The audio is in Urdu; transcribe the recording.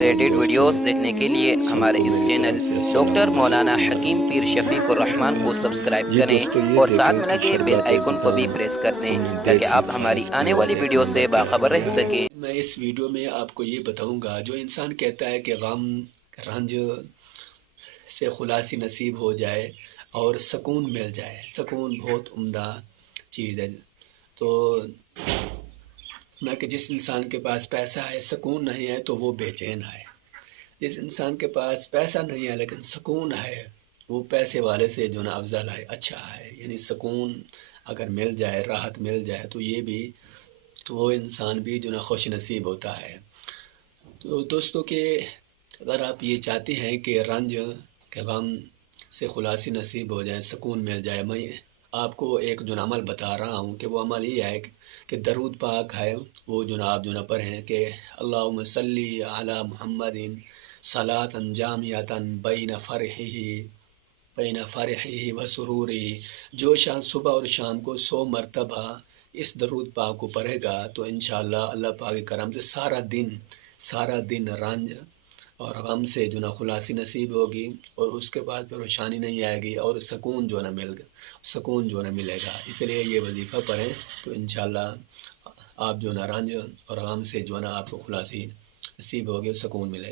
ریلیٹڈ ویڈیوز دیکھنے کے لیے ہمارے اس چینل ڈاکٹر مولانا حکیم پیر شفیق الرحمان کو سبسکرائب کریں اور ساتھ میں لگے بیل آئیکن کو بھی پریس کر دیں تاکہ آپ ہماری آنے والی ویڈیو سے باخبر رہ سکیں۔ میں اس ویڈیو میں آپ کو یہ بتاؤں گا، جو انسان کہتا ہے کہ غم رنج سے خلاصی نصیب ہو جائے اور سکون مل جائے، سکون بہت عمدہ چیز ہے، تو نہ کہ جس انسان کے پاس پیسہ ہے سکون نہیں ہے تو وہ بے چین ہے۔ جس انسان کے پاس پیسہ نہیں ہے لیکن سکون ہے، وہ پیسے والے سے جو نا افضل ہے، اچھا ہے۔ یعنی سکون اگر مل جائے، راحت مل جائے تو یہ بھی، تو وہ انسان بھی جو نا خوش نصیب ہوتا ہے۔ تو دوستو کہ اگر آپ یہ چاہتے ہیں کہ رنج کے غم سے خلاصی نصیب ہو جائے، سکون مل جائے، میں آپ کو ایک جو عمل بتا رہا ہوں کہ وہ عمل یہ ہے کہ درود پاک ہے، وہ آپ پڑھیں کہ اللہم صلی علی محمد صلاۃ جامعۃ بین فرحہ و سرورہ۔ جو شخص صبح اور شام کو 100 مرتبہ اس درود پاک کو پڑھے گا تو انشاءاللہ اللہ پاک کے کرم سے سارا دن رنج اور غم سے خلاصی نصیب ہوگی، اور اس کے بعد پریشانی نہیں آئے گی، اور سکون ملے گا۔ اس لیے یہ وظیفہ پڑھیں تو انشاءاللہ آپ رنج اور غم سے آپ کو خلاصی نصیب ہوگی، سکون ملے گا۔